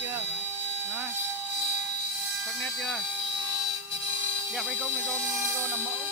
chưa? Hả? Sắc nét chưa? Đẹp hay không thì con làm mẫu.